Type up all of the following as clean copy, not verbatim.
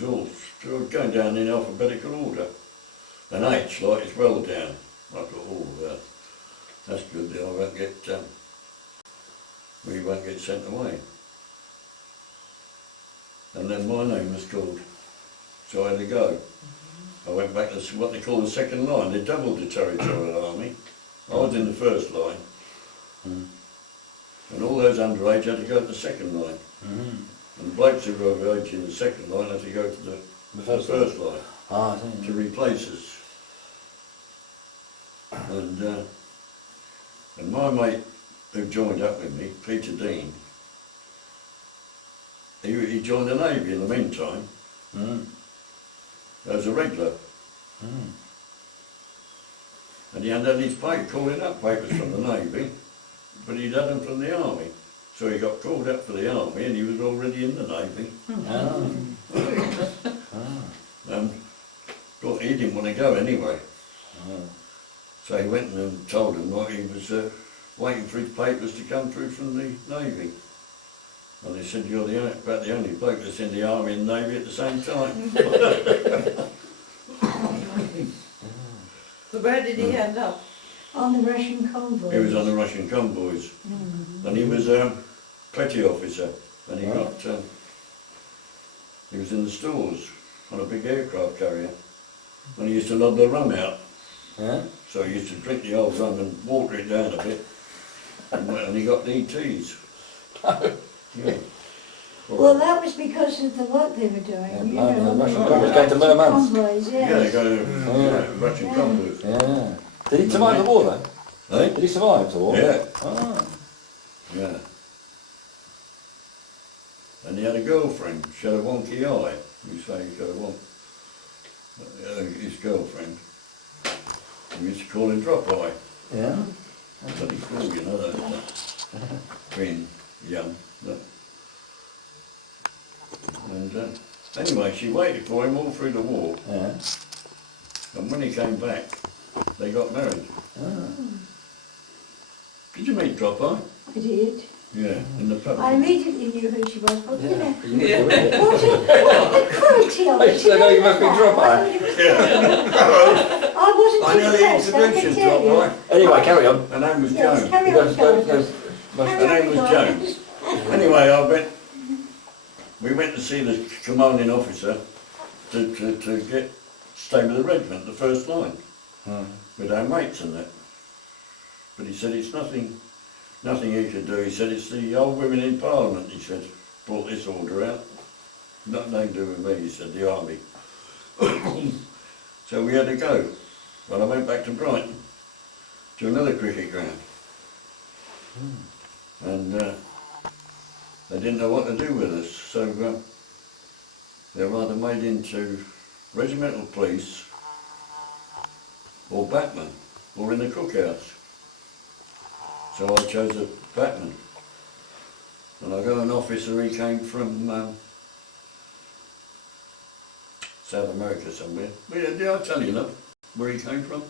was all going down in alphabetical order. And H, like, it's well down. I thought, oh, that's good, I won't get, we won't get sent away. And then my name was called, so I had to go. I went back to what they call the second line. They doubled the territorial army. I was in the first line. And all those underage had to go to the second line. And the blokes who were overage in the second line had to go to the first line to replace us. And my mate who joined up with me, Peter Dean, he joined the Navy in the meantime. As a regular. And he hadn't had his calling up papers from the Navy, but he'd had them from the Army. So he got called up for the Army and he was already in the Navy. But he didn't want to go anyway. So he went and told them that he was waiting for his papers to come through from the Navy. And they said, you're about the only bloke that's in the Army and Navy at the same time. So where did he end up? On the Russian convoys. He was on the Russian convoys. And he was a petty officer. And he was in the stores on a big aircraft carrier. And he used to lob the rum out. So he used to drink the old rum and water it down a bit. And he got ETs. Yeah. Well, that was because of the work they were doing. Russian going to Murmansk. Convoys, yes. Yeah, they go to Russian convoys. Yeah. Did he survive the war though? Eh? Did he survive the war? Yeah. Ah. Yeah. And he had a girlfriend. She had a wonky eye. You say he's got a his girlfriend. We used to call him Drop Eye. Yeah. That's what he called, you know, that. Being young. And anyway, she waited for him all through the war. Yeah. And when he came back, they got married. Did you meet Drop Eye? I did. Yeah, in the pub. I immediately knew who she was, but you know, Yeah. what the quality of I it. said, oh, you must be Drop Eye. Yeah. I wasn't I nearly impressed, I introduced can you, tell you. Drop Eye. Anyway, carry on. Her name was Yes, Joan. carry on, Jones. Her name was Jones. Anyway, we went to see the commanding officer to stay with the regiment, the first line, with our mates and that. But he said it's nothing he could do. He said it's the old women in Parliament, he said, brought this order out. Nothing to do with me, he said, the army. So we had to go. Well, I went back to Brighton, to another cricket ground. And they didn't know what to do with us, so they were either made into regimental police or batman, or in the cookhouse. So I chose a batman. And I got an officer, he came from South America somewhere. Did I tell you that, where he came from?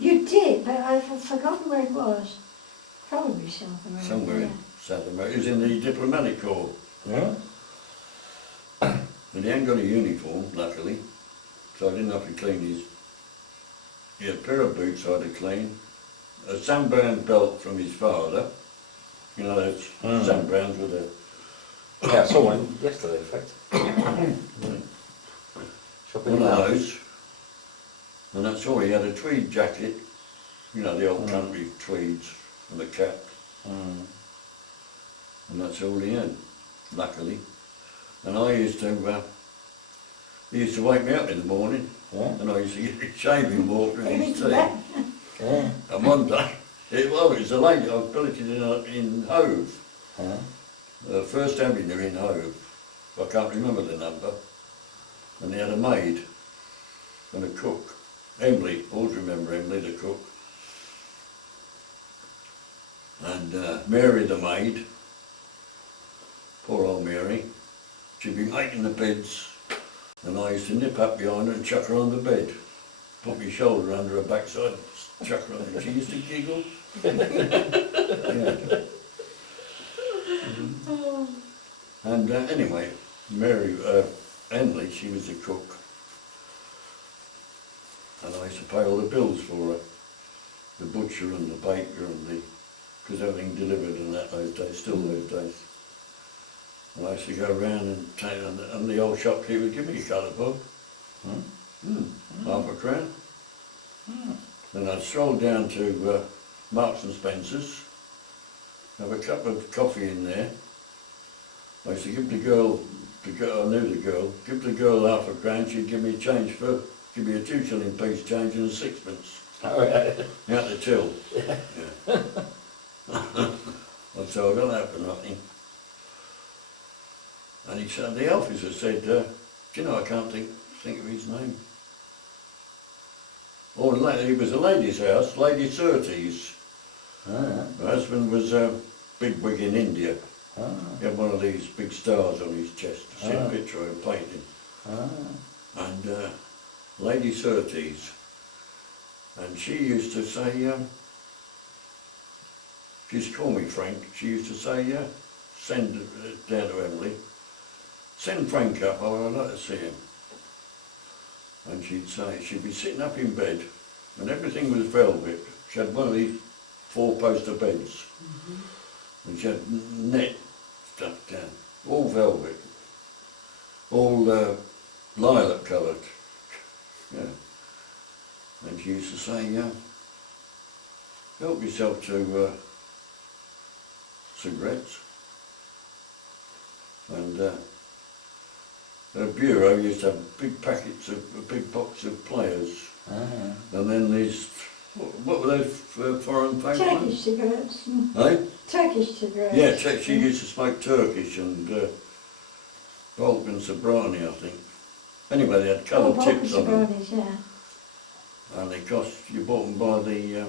You did, but I've forgotten where it was. Probably South America. Somewhere in South America. He was in the diplomatic corps. Yeah. And he hadn't got a uniform, luckily, so I didn't have to clean his... He had a pair of boots I had to clean, a sunburned belt from his father, you know those sunbrowns with a... Yeah, I saw one yesterday, in fact. One of those. And that's all. He had a tweed jacket, you know, the old country tweeds, and a cap. And that's all he had, luckily. And I used to, he used to wake me up in the morning, and I used to get shaving water in his tea. Yeah. And one day, it was a lady, I was billeted in Hove, First Avenue in Hove. I can't remember the number. And he had a maid and a cook. Emily, always remember Emily, the cook. And Mary, the maid, poor old Mary, she'd be making the beds, and I used to nip up behind her and chuck her on the bed, put my shoulder under her backside, chuck her on there. She used to giggle. Yeah. And anyway, Mary, Emily, she was the cook. And I used to pay all the bills for her. The butcher and the baker and the, because everything delivered and that those days, still those days. And I used to go around and take, and the old shopkeeper would give me a colour bob. Half a crown. Then I'd stroll down to Marks and Spencer's, have a cup of coffee in there. I used to give the girl, I knew the girl, give the girl half a crown, she'd give me change for, give me a 2 shilling piece change and a sixpence. Oh, yeah. Out the till. Yeah. And so I got that for nothing. And he said, the officer said, do you know, I can't think of his name. Oh, it was a lady's house, Lady Surtees. My husband was a big wig in India. He had one of these big stars on his chest, to see a picture of him painting. And Lady Surtees. And she used to say, she used to call me Frank, she used to say, send down to Emily, send Frank up, I'd like to see him. And she'd say, she'd be sitting up in bed, and everything was velvet. She had one of these 4-poster beds, and she had net stuff down, all velvet, all lilac coloured. Yeah. And she used to say, help yourself to cigarettes. And her bureau used to have big packets of, a big box of players. And then these, what were those foreign things? Turkish cigarettes. Eh? Turkish cigarettes. Yeah, she used to smoke Turkish and Bulk and Sobrani, I think. Anyway, they had coloured tips on them. Yeah. And they cost, you bought them by the,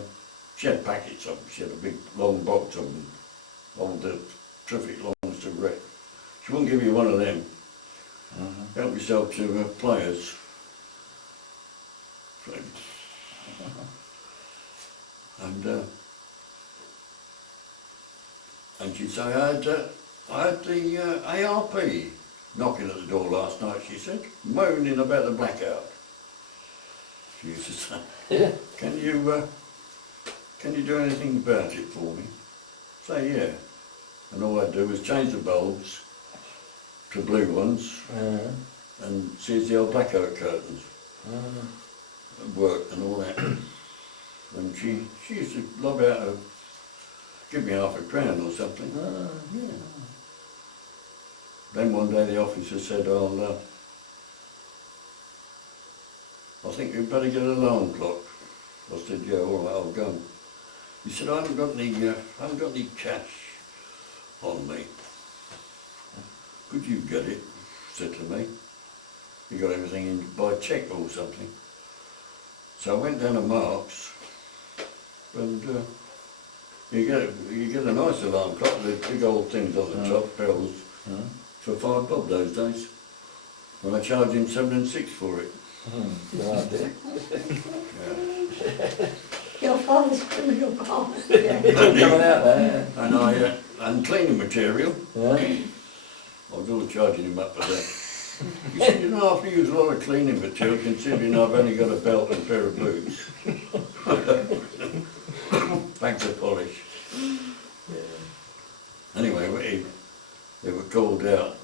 she had packets of them, she had a big long box of them, of the terrific long cigarette. She wouldn't give you one of them. Help yourself to players. And she'd say, I had the ARP knocking at the door last night, she said, moaning about the blackout. She used to say, Yeah. can you do anything about it for me? Say, yeah. And all I'd do was change the bulbs to blue ones and see if the old blackout curtains worked and all that. And she used to lob out give me half a crown or something. Yeah. Then one day the officer said, I think we'd better get an alarm clock. I said, yeah, all right, I'll go. He said, I haven't got any cash on me. Could you get it? Said to me. You got everything in by cheque or something. So I went down to Marks, and you get a nice alarm clock with big old things on the top, bells, for £5 bob those days. And I charged him 7 and 6 for it. Good Yeah. Your father's criminal past. Coming out there. And and cleaning material. Yeah. I was always charging him up for that. He said, you know, I've used a lot of cleaning material considering I've only got a belt and a pair of boots. Bags of polish. Anyway, they were called out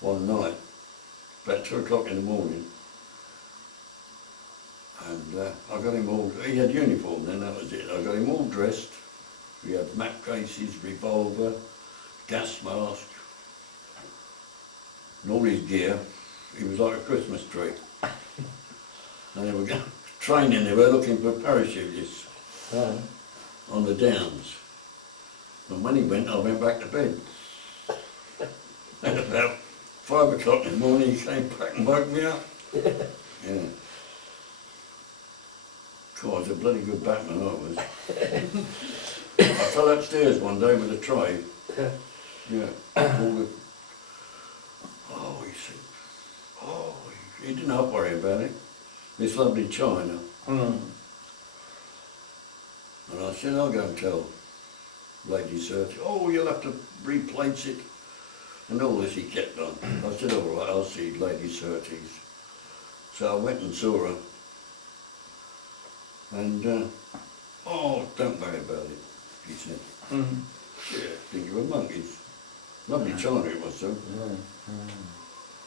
one night, about 2 o'clock in the morning. And I got him all, he had uniform then, that was it. I got him all dressed. We had map cases, revolver, gas mask, and all his gear. He was like a Christmas tree. And they were training, they were looking for parachutists on the downs. And when he went, I went back to bed. And about 5 o'clock in the morning, he came back and woke me up. Yeah. God, I was a bloody good batman, I was. I fell upstairs one day with a tray. Yeah. He said, he didn't have to worry about it. This lovely china. And I said, I'll go and tell Lady Surtees. Oh, you'll have to replace it. And all this he kept on. I said, all right, I'll see Lady Surtees. So I went and saw her. And, oh, don't worry about it, he said. Mm. Yeah, think you were monkeys. Lovely china it was, though.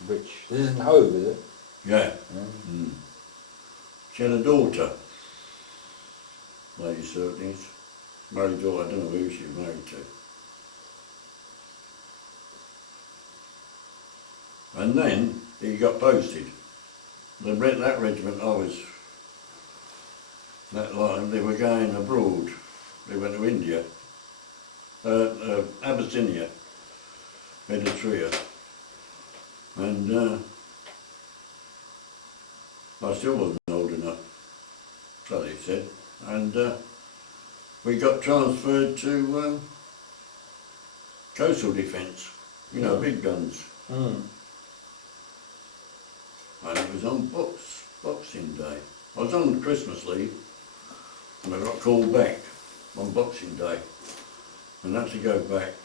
Which, this isn't Hove, is it? Yeah. Mm. She had a daughter, Lady Surtees. Married daughter, I don't know who she was married to. And then he got posted. That regiment I was, that line, they were going abroad. They went to India, Abyssinia, Eritrea. And I still wasn't old enough, so they said. And we got transferred to coastal defence, you know, big guns. Mm. And it was on Boxing Day. I was on Christmas leave and I got called back on Boxing Day and had to go back.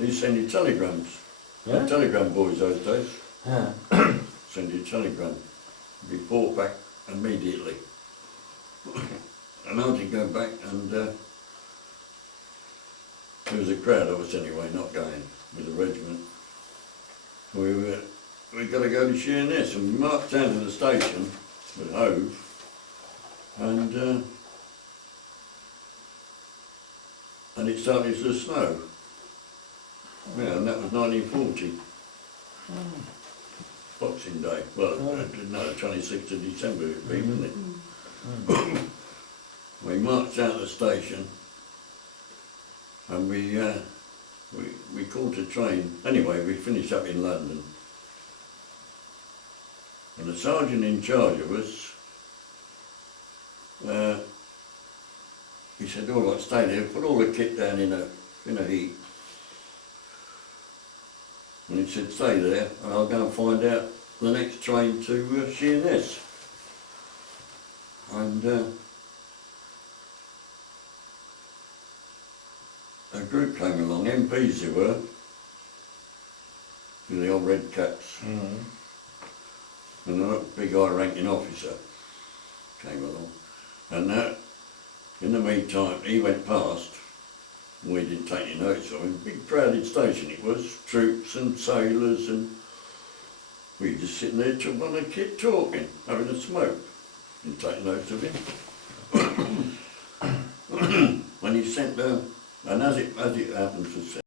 They send you telegrams. Yeah? Telegram boys those days. Yeah. Send you a telegram. Report back immediately. And I had to go back and there was a crowd of us anyway, not going with the regiment. We got to go to Sheerness, and we marched down to the station with Hove, and it started to snow. Yeah, and that was 1940. Boxing Day. Well, no, 26th of December it would be, wouldn't it? We marched out of the station, and we caught a train. Anyway, we finished up in London. And the sergeant in charge of us, he said, all right, stay there, put all the kit down in a heap. And he said, stay there, and I'll go and find out the next train to Sheerness. And a group came along, MPs they were, with the old red caps. Mm. And a big high-ranking officer came along. And in the meantime, he went past. We didn't take any notice of him. Big crowded station it was, troops and sailors, and we were just sitting there on a kid talking, having a smoke. Didn't take notice of him. When he sent down, and as it happens to say,